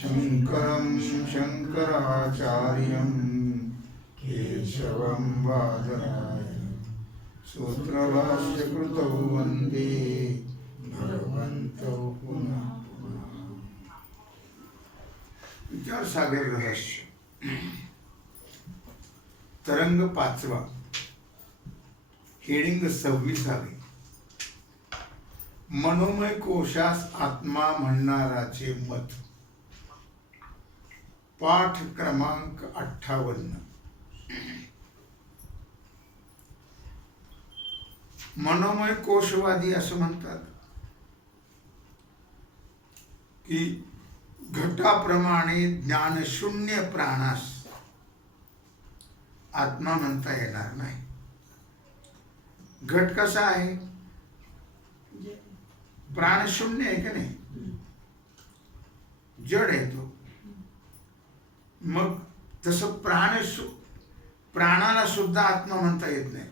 शङ्करं शङ्कराचार्यं केशवं बादरायणं सूत्रभाष्यकृतौ वन्दे भगवन्तौ पुनः पुनः। विचार सागर रहस्य तरंग 5वा, हेडिंग 26. मनोमय कोशास आत्मा म्हणणाराचे मत. पाठ क्रमांक 58. मनोमय कोशवादी असं म्हणतात की घटाप्रमाणे ज्ञानशून्य प्राणास आत्मा म्हणता येणार नाही. घट कसा आहे? प्राणशून्य आहे का नाही? जड आहे तो. मग तसं प्राणाला सुद्धा आत्मा म्हणता येत नाही.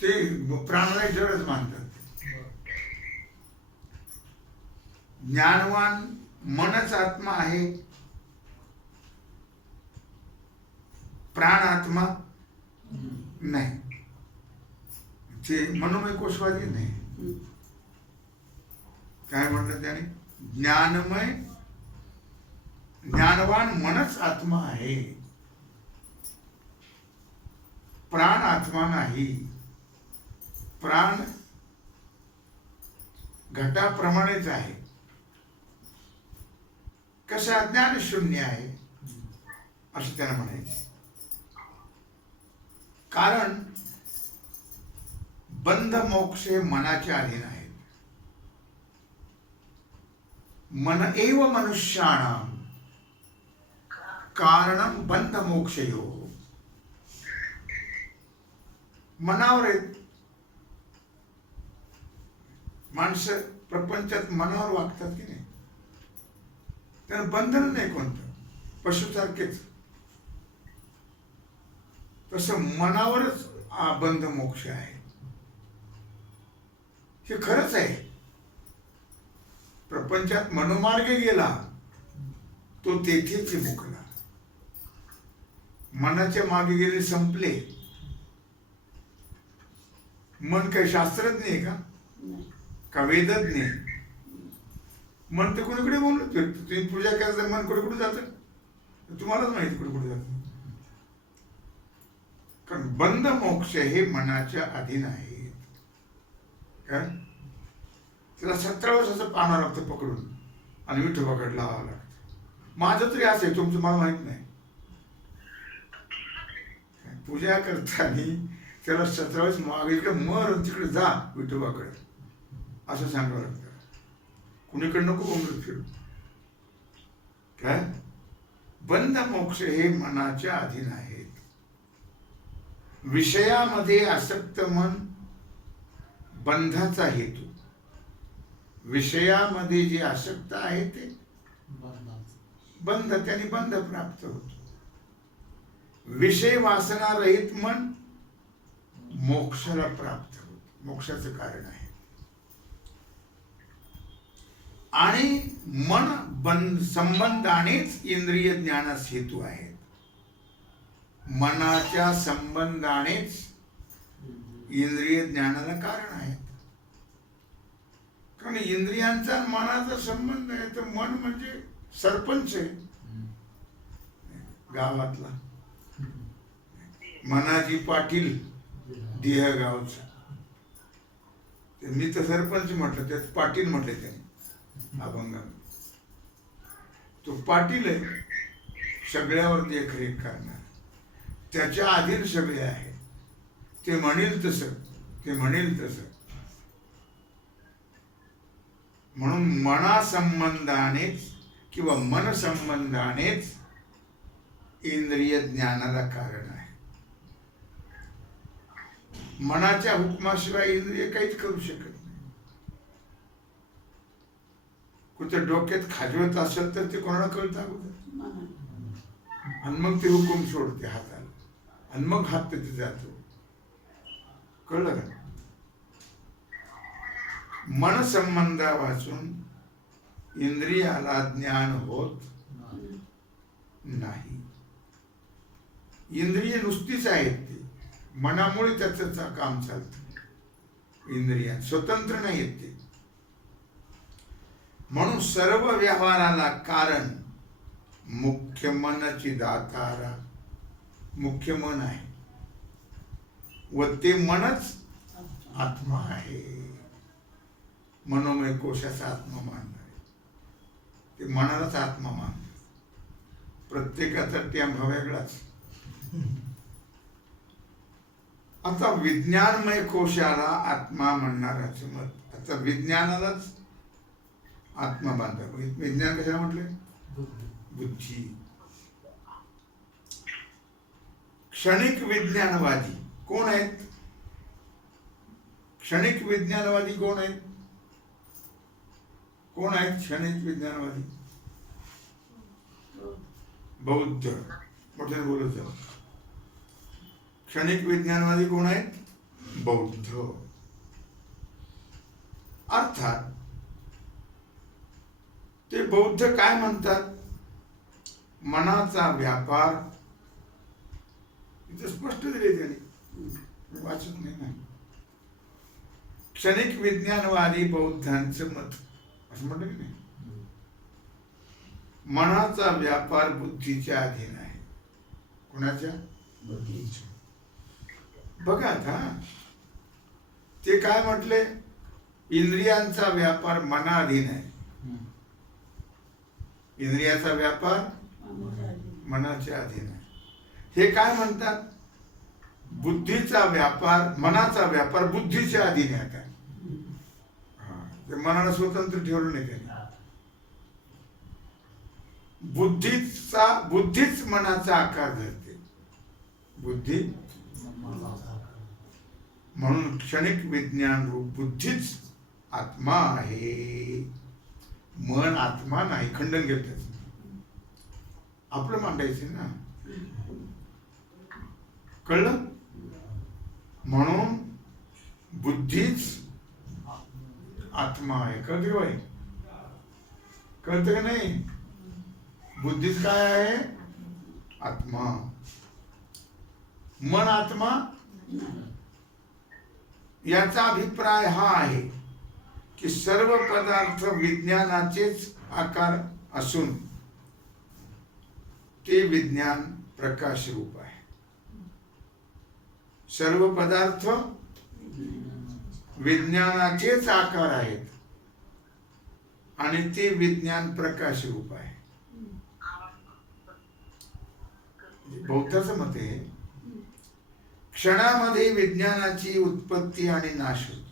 ते प्राणाला जडच मानतात. ज्ञानवान मनच आत्मा आहे, प्राण आत्मा नाही. ते मनोमय कोशवादी नाही. काय म्हटलं त्याने? ज्ञानवान मनच आत्मा आहे, प्राण आत्मा नाही. प्राण घटाप्रमाणेच आहे. कसं अज्ञान शून्य आहे असं त्याला म्हणायचं. कारण बंध मोक्ष हे मनाच्या अधीन आहेत. मन एव मनुष्याणाम कारणम बंध मोक्षयो. मनावर आहेत माणसं. प्रपंचात मनावर वागतात की नाही? त्यांना बंधन नाही कोणतं. पशुसारखेच. तसं मनावरच बंध मोक्ष आहे. हे खरंच आहे. प्रपंचात मनोमार्गे गेला तो तेथेच मुकला. मनाच्या मागे गेले संपले. मन काही शास्त्रज्ञ आहे का वेदज्ञ? मन तर कुणीकडे बोलत फिरत. तुम्ही पूजा करायचं मन कुठे कुठे जातं तुम्हालाच माहिती कुठे कुठे जातं. कारण बंध मोक्ष हे मनाच्या अधीन आहेत. काय त्याला 17 वर्षाचं पाहणं लागतं पकडून आणि विठोबाकडे लावावं लागतं. माझं तरी असं आहे, तुमचं मला माहित नाही. पूजा करताना त्याला 17 वर्ष मागे इकडे मर तिकडे जा विठोबाकडे असं सांगावं लागतं. कुणीकडे नको बोंबलत फिरू. काय बंध मोक्ष हे मनाच्या अधीन आहेत. विषयामध्ये आसक्त मन बंधाचा हेतू. विषयामध्ये जे आसक्त आहे ते बंध. त्याने बंध प्राप्त होतो. विषय वासना रहित मन मोक्षाला प्राप्त होत. मोक्षाचं कारण आहे. आणि मन संबंधानेच इंद्रिय ज्ञानास हेतू आहेत. मनाच्या संबंधानेच इंद्रिय ज्ञानाला कारण आहेत. कारण इंद्रियांचा मनाचा संबंध आहे. तर मन म्हणजे सरपंच आहे गावातला. मनाजी पाटील देह गावचा. मी तर सरपंच म्हटलं, त्यात पाटील म्हटले त्याने अभंगा. तो पाटील आहे, सगळ्यावर देखरेख करणार. त्याच्या अधीन सगळे आहे. ते म्हणेल तसं, ते म्हणेल तसं. म्हणून मनासंबंधानेच किंवा मन संबंधानेच इंद्रिय ज्ञानाला कारण आहे. मनाच्या हुकमाशिवाय इंद्रिय काहीच करू शकत नाही. कुठे डोक्यात खाजवत असेल तर ते कोणाला कळतं अगोदर. आणि मग ते हुकूम सोडते हाताला आणि मग हात तिथे जातो. कळलं का? मन संबंधा वाचून इंद्रियाला ज्ञान होत नाही. इंद्रिय नुसतीच आहेत, ती मनामुळे त्याचं काम चालतं. इंद्रिया स्वतंत्र नाही आहेत ते. म्हणून सर्व व्यवहाराला कारण मुख्य मनची दातारा, मुख्य मन आहे व ते मनच आत्मा आहे. मनोमय कोशाचा आत्मा मानणार आहे, ते मनालाच आत्मा मानणार. प्रत्येकाचा टेंभा वेगळाच. आता विज्ञानमय कोशाला आत्मा म्हणणाराचे मत. आता विज्ञानालाच आत्मा बांधतात. विज्ञान कशाला म्हटले? बुद्धी. क्षणिक विज्ञानवादी कोण आहेत? क्षणिक विज्ञानवादी कोण आहेत? कोण आहेत क्षणिक विज्ञानवादी? बौद्ध. मोठ्याने बोलत जाऊ. क्षणिक विज्ञानवादी कोण आहेत? बौद्ध. अर्थात ते बौद्ध काय म्हणतात? मनाचा व्यापार, इथे स्पष्ट दिले त्यांनी, वाचत नाही ना. क्षणिक विज्ञानवादी बौद्धांचं मत असं म्हटलं की नाही, मनाचा व्यापार बुद्धीच्या अधीन आहे. कोणाच्या? बुद्धीच्या. बघा आता ते काय म्हटले? इंद्रियांचा व्यापार मनाधीन आहे. इंद्रियाचा व्यापार मनाच्या अधीन आहे. हे काय म्हणतात? बुद्धीचा व्यापार, मनाचा व्यापार बुद्धीच्या अधीन आहे. काय ते मनाला स्वतंत्र ठेवलं नाही त्यांनी. बुद्धीच मनाचा आकार धरते. बुद्धी म्हणून क्षणिक विज्ञान रूप बुद्धीच आत्मा आहे. मन आत्मा नाही. खंडन घेत आपलं मांडायचं ना. कळलं? म्हणून बुद्धीच आत्मा आहे. कळतं का? कळतं का नाही? बुद्धीच काय आहे? आत्मा. मन आत्मा. याचा अभिप्राय हा आहे की सर्व पदार्थ विज्ञानाचेच आकार असून ते विज्ञान प्रकाश रूप आहे. सर्व पदार्थ विज्ञानाचेच आकार आहेत आणि ते विज्ञान प्रकाश रूप आहे. बौद्धाचं मत आहे क्षणामध्ये विज्ञानाची उत्पत्ती आणि नाश होते.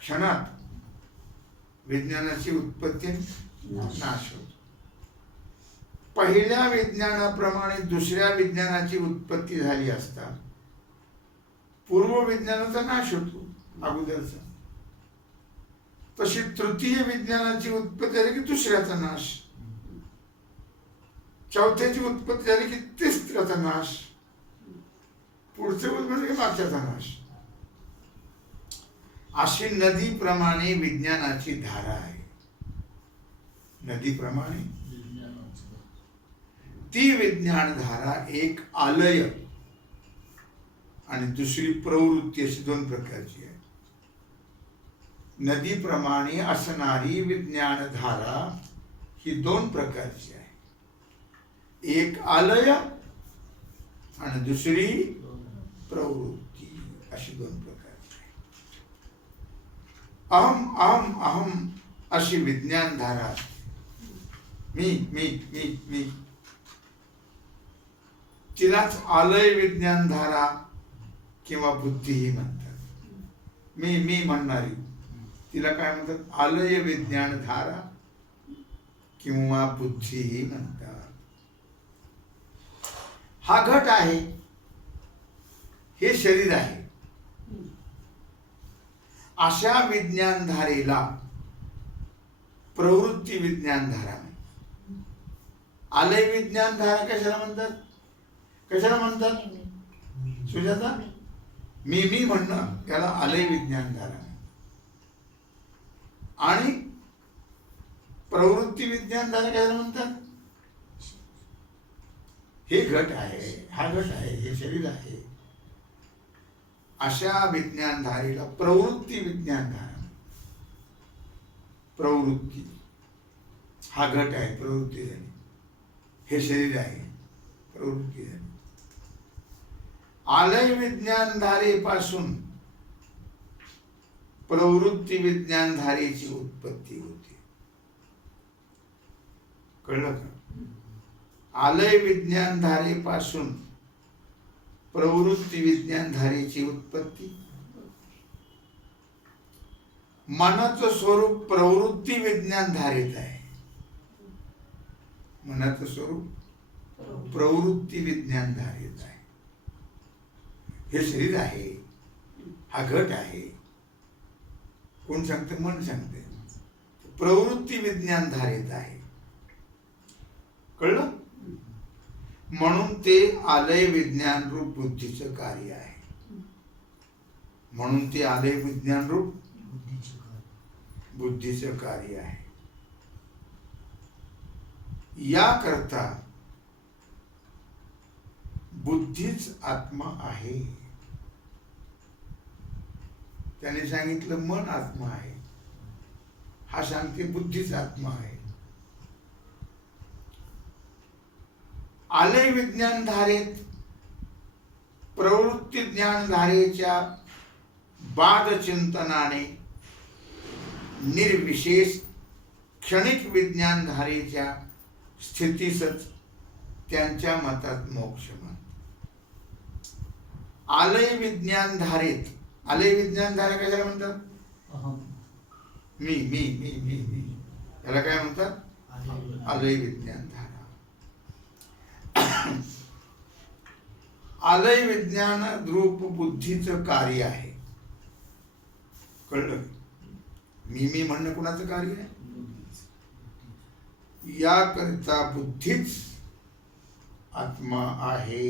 क्षणात विज्ञानाची उत्पत्ती नाश होते. पहिल्या विज्ञानाप्रमाणे दुसऱ्या विज्ञानाची उत्पत्ती झाली असता पूर्व विज्ञानाचा नाश होतो अगोदरचा. तशी तृतीय विज्ञानाची उत्पत्ती झाली की दुसऱ्याचा नाश, चौथ्याची उत्पत्ती झाली की तिसऱ्याचा नाश, पुढचे म्हणजे की मागच्याचा नाश. अशी नदीप्रमाणे विज्ञानाची धारा आहे. नदीप्रमाणे ती विज्ञान धारा एक आलय आणि दुसरी प्रवृत्ती अशी दोन प्रकारची आहे. नदीप्रमाणे असणारी विज्ञान धारा ही दोन प्रकारची आहे. एक आलय आणि दुसरी प्रवृत्ती अशी दोन प्रकारची आहे. अहम अहम अहम अशी विज्ञान धारा. मी मी मी मी तिलाच आलय विज्ञान धारा किंवा बुद्धीही म्हणतात. मी मी म्हणणारी तिला काय म्हणतात? आलय विज्ञान धारा किंवा बुद्धीही म्हणतात. हा घट आहे, हे शरीर आहे. अशा विज्ञान धारेला प्रवृत्ती विज्ञान धारा नाही. आलय विज्ञान धारा कशाला म्हणतात? कशाला म्हणतात सुजाता? मी मी म्हणणं त्याला आलय विज्ञान धारा. आणि प्रवृत्ती विज्ञान धारा काय म्हणतात? हे घट आहे, हा घट आहे, हे शरीर आहे, अशा विज्ञान धारेला प्रवृत्ती विज्ञान धारा. प्रवृत्ती हा घट आहे, प्रवृत्ती झाली, हे शरीर आहे, प्रवृत्ती झाली. आलय विज्ञान धारेपासून प्रवृत्ती विज्ञान धारेची उत्पत्ती होते. कळलं का? आलय विज्ञान धारेपासून प्रवृत्ती विज्ञान धारेची उत्पत्ती. मनाचं स्वरूप प्रवृत्ती विज्ञान धारेत आहे. मनाचं स्वरूप प्रवृत्ती विज्ञान धारेत आहे. हे शरीर आहे, हा घट आहे. कोण सांगते? मन सांगते. प्रवृत्ती विज्ञान धारेत आहे. कळलं? म्हणून ते आलय विज्ञान रूप बुद्धीचं कार्य आहे. म्हणून ते आलय विज्ञान रूप बुद्धीचं कार्य आहे. याकरता बुद्धीच आत्मा आहे. त्याने सांगितलं मन आत्मा आहे, हा सांगते बुद्धीच आत्मा आहे. आलय विज्ञान धारेत प्रवृत्ती ज्ञान धारेच्या बाद चिंतनाने निर्विशेष क्षणिक विज्ञान धारेच्या स्थितीसच त्यांच्या मतात मोक्ष मान. आलय विज्ञान धारेत, आलय विज्ञान धारा कशाला म्हणतात? मी मी मी मी मी याला काय म्हणतात? आलय विज्ञान धारा. आलय विज्ञान रूप बुद्धीचं कार्य आहे. कळलं? मी मी म्हणणं कुणाचं कार्य आहे? याकरिता बुद्धीच आत्मा आहे.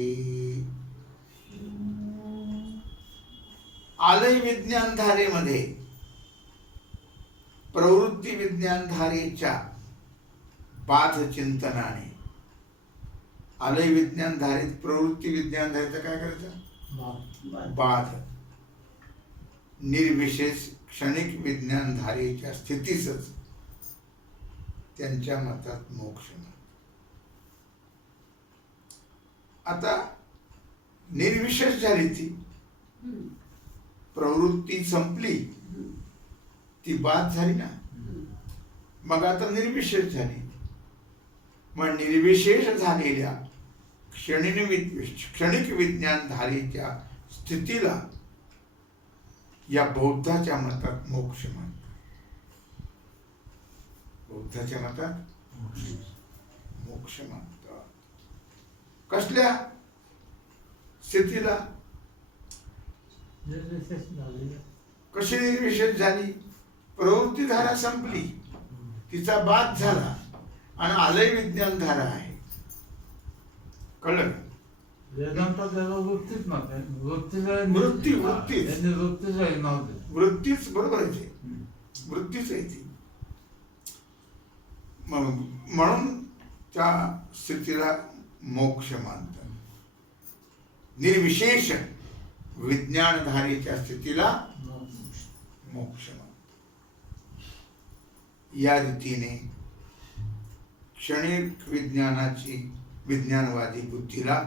आलय विज्ञान धारेमध्ये प्रवृत्ती विज्ञान धारेच्या बाध चिंतनाने, आलय विज्ञान धारेत प्रवृत्ती विज्ञान धारेचा काय करायचं? बाध निर्विशेष क्षणिक विज्ञान धारेच्या स्थितीसच त्यांच्या मतात मोक्ष. आता निर्विशेष झाली ती प्रवृत्ती, संपली ती, बाद झाली ना. मग आता निर्विशेष झाली. मग निर्विशेष झालेल्या क्षणिक विज्ञान धारेच्या स्थितीला या बौद्धाच्या मतात मोक्ष म्हणतात. बौद्धाच्या मतात मोक्ष म्हणतात. कसल्या स्थितीला? कशी निर्विशेष झाली? प्रवृत्ती धारा संपली, तिचा बाद झाला आणि आलय विज्ञान धारा आहे. कळलं? वृत्तीच बरोबर आहे, वृत्तीच आहे ती. म्हणून त्या स्थितीला मोक्ष मानतात. निर्विशेष विज्ञान धारेच्या स्थितीला मोक्ष मानतात. या रीतीने क्षणिक विज्ञानवादी बुद्धीला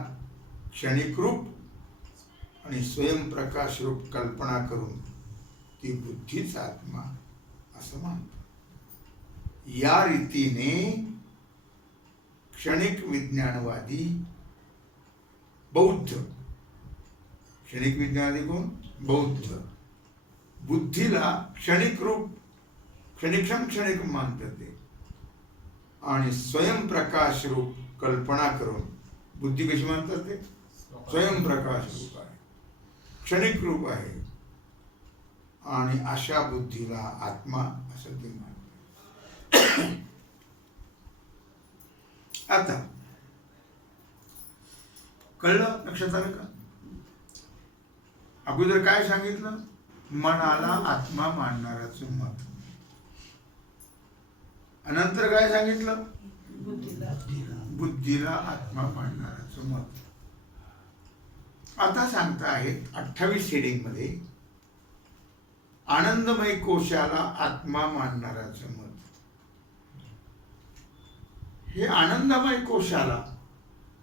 क्षणिक रूप आणि स्वयंप्रकाश रूप कल्पना करून ती बुद्धीच आत्मा असं मानतात. या रीतीने क्षणिक विज्ञानवादी बौद्ध, क्षणिक विज्ञानवादी कोण? बौद्ध बुद्धीला क्षणिक रूप, क्षणिक मानतात ते, आणि स्वयंप्रकाश रूप कल्पना करून बुद्धी कशी मानतात ते? स्वयंप्रकाश रूप आहे, क्षणिक रूप आहे, आणि अशा बुद्धीला आत्मा असं ते मानतात. आता कळलं? लक्षात आलं का? अगोदर काय सांगितलं? मनाला आत्मा मानणाराचं मत. अनंतर नंतर काय सांगितलं? बुद्धीला बुद्धीला आत्मा मानणाराचं मत. आता सांगता आहेत 28 हेडिंग मध्ये आनंदमय कोशाला आत्मा मानणाराचं मत. हे आनंदमय कोशाला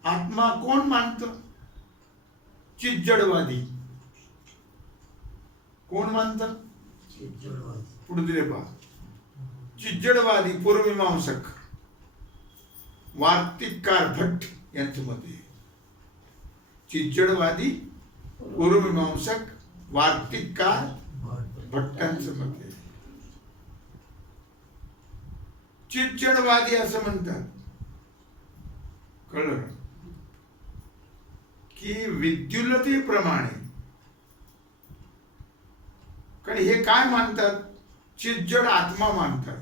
आत्मा कोण मानत? चिज्जडवादी. कोण मानत? पुढे दिले पहा. चिज्जडवादी पूर्वमीमांसक वार्तिककार भट्ट यांचं मत आहे. चिज्जडवादी पूर्वमीमांसक वार्तिककार भट्टांचं मत आहे. चिज्जडवादी असं म्हणतात, कळलं की विद्युल्लतेप्रमाणे. कारण हे काय मानतात? चिज्जड आत्मा मानतात.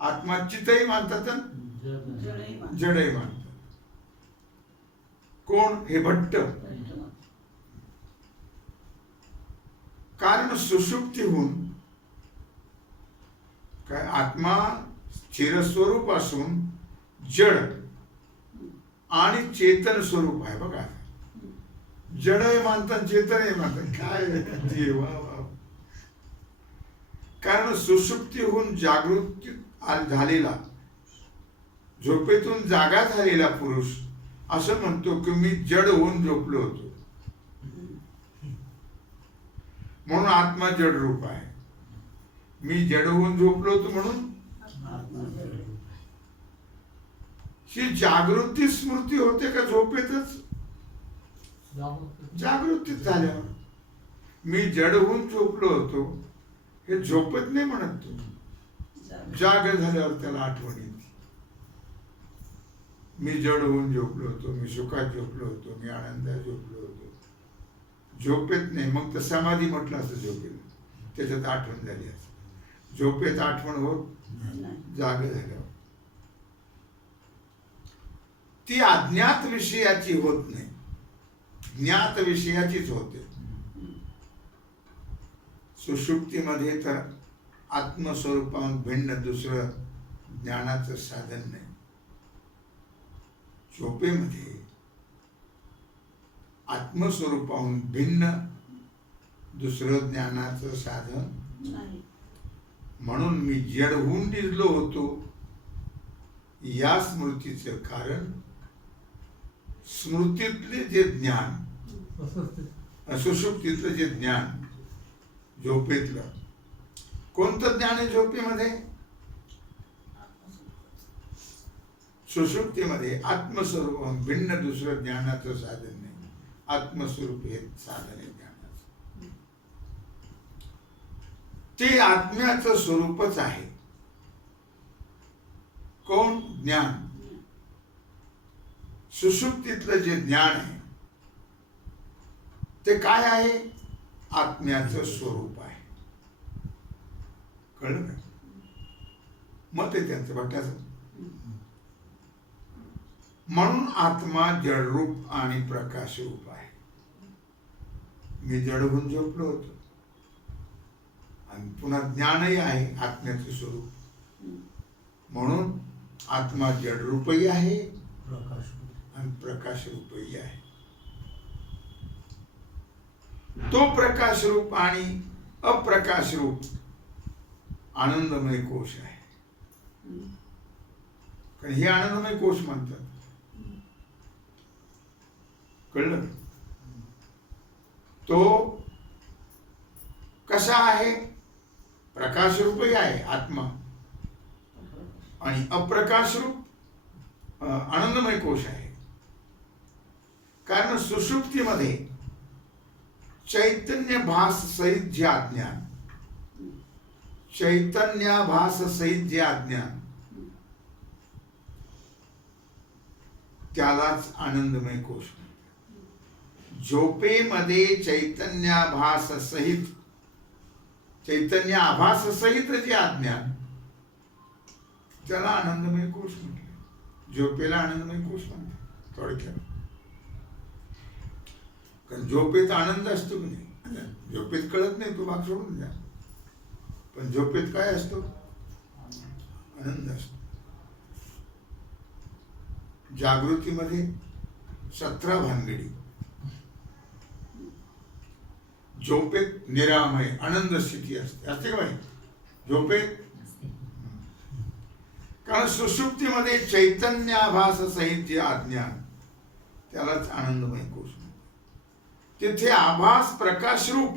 आत्मा चितही मानतात आणि जडही मानतात. कोण? हे भट्ट. कारण सुषुप्तीहून काय आत्मा स्थिरस्वरूप असून जड आणि चेतन स्वरूप आहे. बघा, जडही मानतात, चेतनही मानतात. काय देवा! कारण सुषुप्तीहून जागृत झालेला, झोपेतून जागा झालेला पुरुष असं म्हणतो की मी जड होऊन झोपलो होतो, म्हणून आत्मा जड रूप आहे. मी जड होऊन झोपलो होतो म्हणून ही जागृती स्मृती होते का झोपेतच? जागृतीत झाल्यावर. मी जड होऊन झोपलो होतो हे झोपेत नाही म्हणत तू, जाग झाल्यावर त्याला आठवण येते. मी जड होऊन झोपलो होतो, मी सुखात झोपलो होतो, मी आनंदात झोपलो होतो. झोपेत नाही. मग तर समाधी म्हटलं असं झोपेत, त्याच्यात आठवण झाली असं. झोपेत आठवण होत, जाग झाल्यावर. ती अज्ञात विषयाची होत नाही, ज्ञात विषयाचीच होते. सुषुप्तीमध्ये तर आत्मस्वरूपाहून भिन्न दुसरं ज्ञानाचं साधन नाही. झोपेमध्ये आत्मस्वरूपाहून भिन्न दुसरं ज्ञानाचं साधन नाही. म्हणून मी जड होऊन निजलो होतो या स्मृतीचं कारण स्मृतीतले जे ज्ञान, सुषुप्तीतलं जे ज्ञान, झोपेतलं कोणतं ज्ञान आहे? झोपेमध्ये सुषुप्तीमध्ये आत्मस्वरूप भिन्न दुसरं ज्ञानाचं साधन नाही. आत्मस्वरूप हे साधन आहे ज्ञानाचं. ते आत्म्याचं स्वरूपच आहे. कोण? ज्ञान. सुषुप्तीतलं जे ज्ञान आहे ते काय आहे? आत्म्याचं स्वरूप आहे. कळलं का? मत आहे त्यांचं भट्टाचं. म्हणून आत्मा जडरूप आणि प्रकाश रूप आहे. मी जड होऊन झोपलो होतो आणि पुन्हा ज्ञानही आहे आत्म्याचं स्वरूप, म्हणून आत्मा जडरूपही आहे आणि प्रकाश रूपही आहे. तो प्रकाश रूप आणि अप्रकाश रूप आनंदमय कोश आहे. कारण हे आनंदमय कोश म्हणतात. कळलं? तो कसा आहे? प्रकाश रूपही आहे आत्मा आणि अप्रकाश रूप आनंदमय कोश आहे. कारण सुषुप्तीमध्ये चैतन्यभास सहित जे अज्ञान, चैतन्याभास सहित जे अज्ञान, त्यालाच आनंदमय कोश. झोपेमध्ये चैतन्याभास सहित, चैतन्य आभास सहित जे अज्ञान, त्याला आनंदमय कोश म्हटले. झोपेला आनंदमय कोश म्हणते थोडक्यात. कारण झोपेत आनंद असतो की नाही? झोपेत कळत नाही, तो भाग सोडून द्या. पण झोपेत काय असतो? आनंद असतो. जागृतीमध्ये 17 भानगडी, झोपेत निरामय आनंद स्थिती असते. असते का बाई झोपेत? कारण सुषुप्तीमध्ये चैतन्याभास सहित जे अज्ञान, त्यालाच आनंदमय कोश. तिथे आभास प्रकाश रूप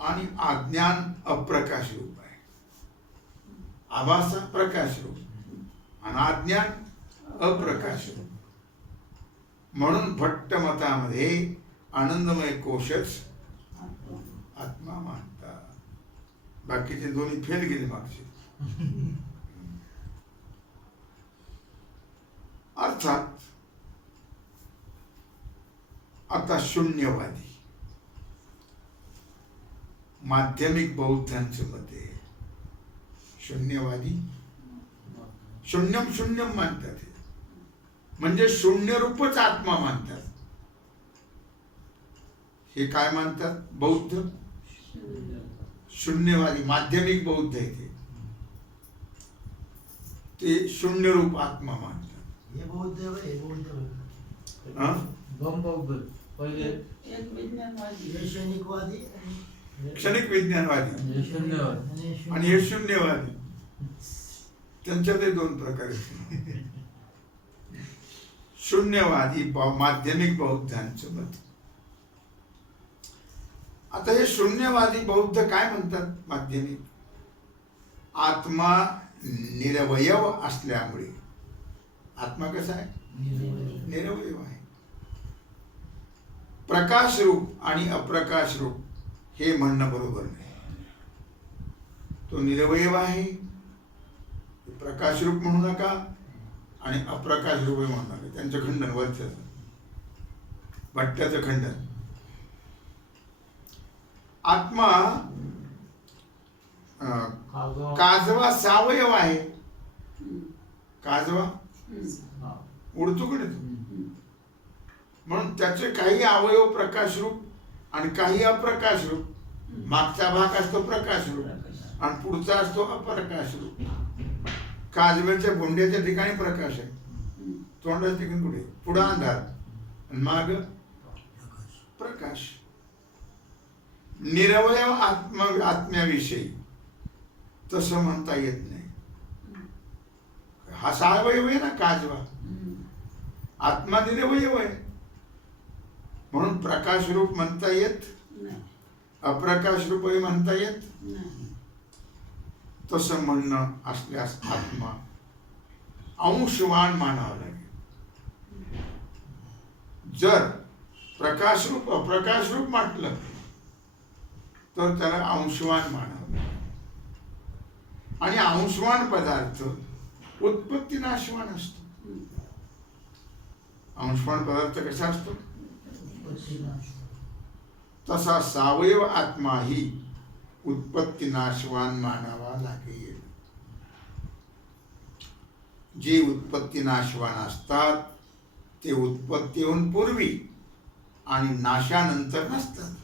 आणि अज्ञान अप्रकाश रूप आहे. आभास प्रकाश रूप आणि अज्ञान अप्रकाश रूप. म्हणून भट्ट मतामध्ये आनंदमय कोशच आत्मा मानतात. बाकीचे दोन्ही फेल गेले मागचे. अर्थात आता शून्यवादी माध्यमिक बौद्धांचं मत आहे. शून्यवादी शून्यम शून्यम मानतात, म्हणजे शून्य रूपच आत्मा मानतात. हे काय मानतात बौद्ध? शून्यवादी माध्यमिक बौद्ध आहे ते शून्य रूप आत्मा मानतात. हे बौद्ध हे बौद्ध बौद्ध पहिले एक विज्ञानवादी, क्षणिकवादी, क्षणिक विज्ञानवादी आणि हे शून्यवादी. त्यांच्यातही दोन प्रकार आहेत. शून्यवादी माध्यमिक बौद्धांचं मत. आता हे शून्यवादी बौद्ध काय म्हणतात माध्यमिक? आत्मा निरवयव असल्यामुळे, आत्मा कसा आहे? निरवयव आहे. प्रकाश रूप आणि अप्रकाश रूप हे म्हणणं बरोबर नाही. तो निरवयव आहे, प्रकाश रूप म्हणू नका आणि अप्रकाश रूप म्हणू नका. त्यांचं खंडन वरचं भट्ट्याचं खंडन. आत्मा काजवा सावयव आहे. काजवा उडतो कडे, म्हणून त्याचे काही अवयव प्रकाश रूप आणि काही अप्रकाश रूप. मागचा भाग असतो प्रकाश रूप आणि पुढचा असतो अप्रकाश रूप. काजव्याच्या भोंड्याच्या ठिकाणी प्रकाश आहे, तोंडाच्या ठिकाणी कुठे? पुढे अंधार आणि माग प्रकाश. निरवयव आत्म्याविषयी तसं म्हणता येत नाही. हा सावयव आहे ना काजवा, आत्मा निरवयव आहे, म्हणून प्रकाश रूप म्हणता येत, अप्रकाश रूपही म्हणता येत. तसं म्हणणं असल्यास आत्मा अंशवान मानावं लागेल. जर प्रकाश रूप अप्रकाश रूप म्हटलं तर त्याला अंशवान मानावं लागेल. आणि अंशवान पदार्थ उत्पत्ती नाशवान असतो. अंशवान पदार्थ कसा असतो? तसा सावयव आत्मा ही उत्पत्ती नाशवान मानावा लागेल. जे उत्पत्ती नाशवान असतात ते उत्पत्तीहून पूर्वी आणि नाशानंतर नसतात.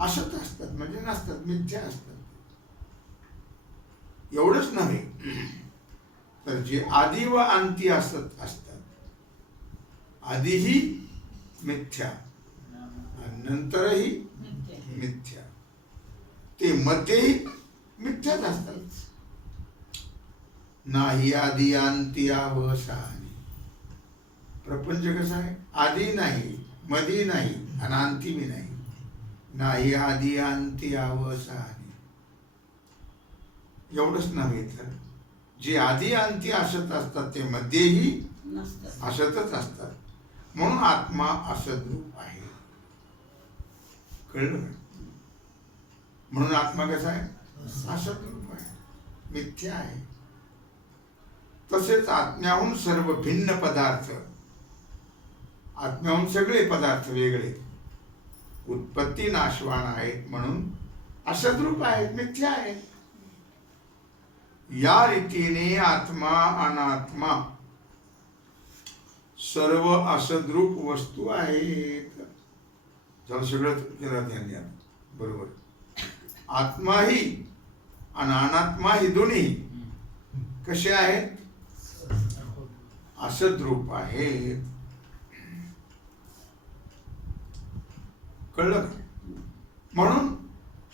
असत असतात म्हणजे नसतात, मिथ्या असतात. एवढंच नव्हे तर जे आदी व अंती असत असतात, आधीही मिथ्या आणि नंतरही मिथ्या, ते मध्येही मिथ्याच असतात. नाही आदी अंती अवसानी. प्रपंच कसा आहे? आधी नाही, मधी नाही आणि अंती बी नाही. नाही आदी अंती अवसानी. एवढंच नव्हे तर जे आधी अंती असत असतात ते मध्येही असतच असतात. म्हणून आत्मा असत रूप आहे. कळलं? म्हणून आत्मा कसा आहे? असत रूप आहे, मिथ्या आहे. तसेच आत्म्याहून सर्व भिन्न पदार्थ, आत्म्याहून सगळे पदार्थ वेगळे उत्पत्ती नाशवान आहेत, म्हणून असत रूप आहेत, मिथ्या आहेत. या रीतीने आत्मा अनात्मा सर्व असद्रूप वस्तू आहेत. झालं सगळं केलं त्यांनी बरोबर. आत्माही आणि अनात्मा ही दोन्ही कसे आहेत? असद्रूप आहेत. कळलं का? म्हणून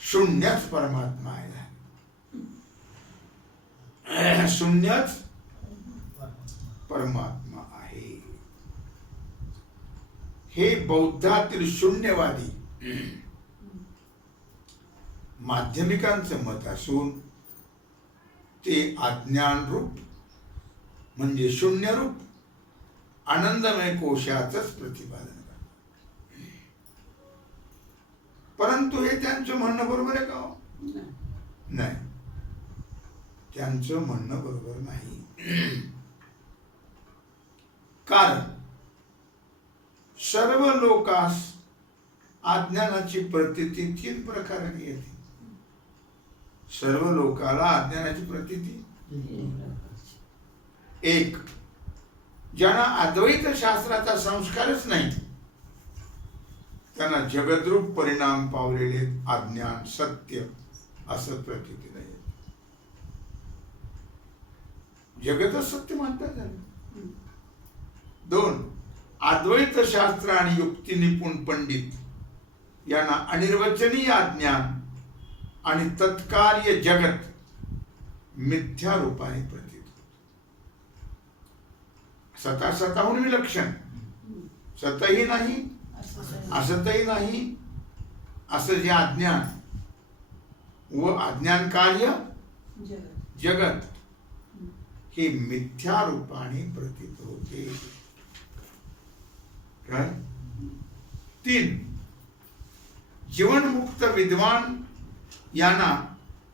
शून्यच परमात्मा आहे. शून्यच परमात्मा आहे. हे बौद्धातील शून्यवादी माध्यमिकांचं मत असून ते अज्ञान रूप म्हणजे शून्य रूप आनंदमय कोशाचंच प्रतिपादन करतात. परंतु हे त्यांचं म्हणणं बरोबर आहे का? नाही, त्यांचं म्हणणं बरोबर नाही. कारण सर्व लोकास अज्ञानाची प्रतीती 3 प्रकाराने येते. सर्व लोकाला अज्ञानाची प्रतीती 1, ज्यांना अद्वैत शास्त्राचा संस्कारच नाही त्यांना जगद्रूप परिणाम पावलेले अज्ञान सत्य असं प्रतीती नाही. जगतच सत्य मानतात. 2, अद्वैत शास्त्र आणि युक्ती निपुण पंडित यांना अनिर्वचनीय अज्ञान आणि तत्कार्य जगत मिथ्या रूपाने प्रतीत होते. स्वतःहून विलक्षण, सतही नाही असतही नाही असं जे अज्ञान व अज्ञान कार्य जगत हे मिथ्या रूपाने प्रतीत होते. काय? 3, जीवनमुक्त विद्वान यांना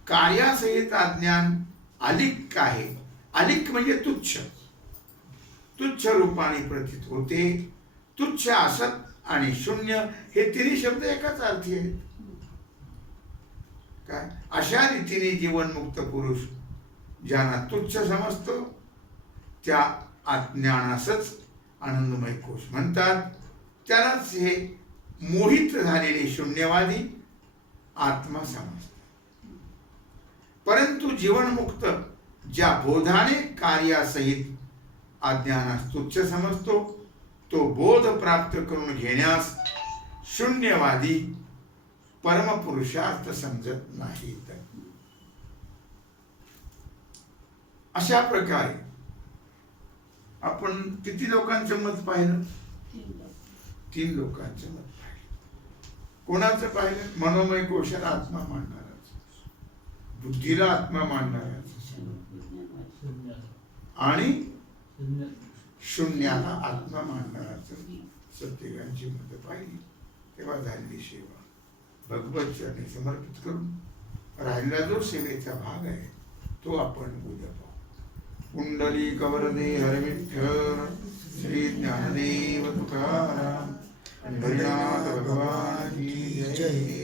कार्यासहित अज्ञान अलिक आहे. अलिक म्हणजे तुच्छ, तुच्छ रूपाने प्रतीत होते. तुच्छ, असत आणि शून्य हे 3 शब्द एकाच अर्थी आहेत. काय? अशा रीतीने जीवनमुक्त पुरुष ज्यांना तुच्छ समजतो त्या अज्ञानासच आनंदमय कोश म्हणतात. त्यालाच हे मोहित झालेले शून्यवादी आत्मा समजतात. परंतु जीवनमुक्त ज्या बोधाने कार्यासहित अज्ञानास तुच्छ समजतो तो बोध प्राप्त करून घेण्यास शून्यवादी परमपुरुषार्थ समजत नाहीत. अशा प्रकारे आपण किती लोकांचं मत पाहिलं? 3 लोकांचं मत पाहिलं. कोणाचं पाहिलं? मनोमय कोशाला आत्मा मानणाराच, बुद्धीला आत्मा मानणाराच आणि शून्याला आत्मा मानणाराच सत्यगांची मत पाहिली. तेव्हा झालेली सेवा भगवत चरणी समर्पित करून राहिलेला जो सेवेचा भाग आहे तो आपण उद्या पाहू. कुंडली कवरदे हरे विठ्ठल श्री ज्ञानदेव तुकाराम हरिनाथ भगवान की जय.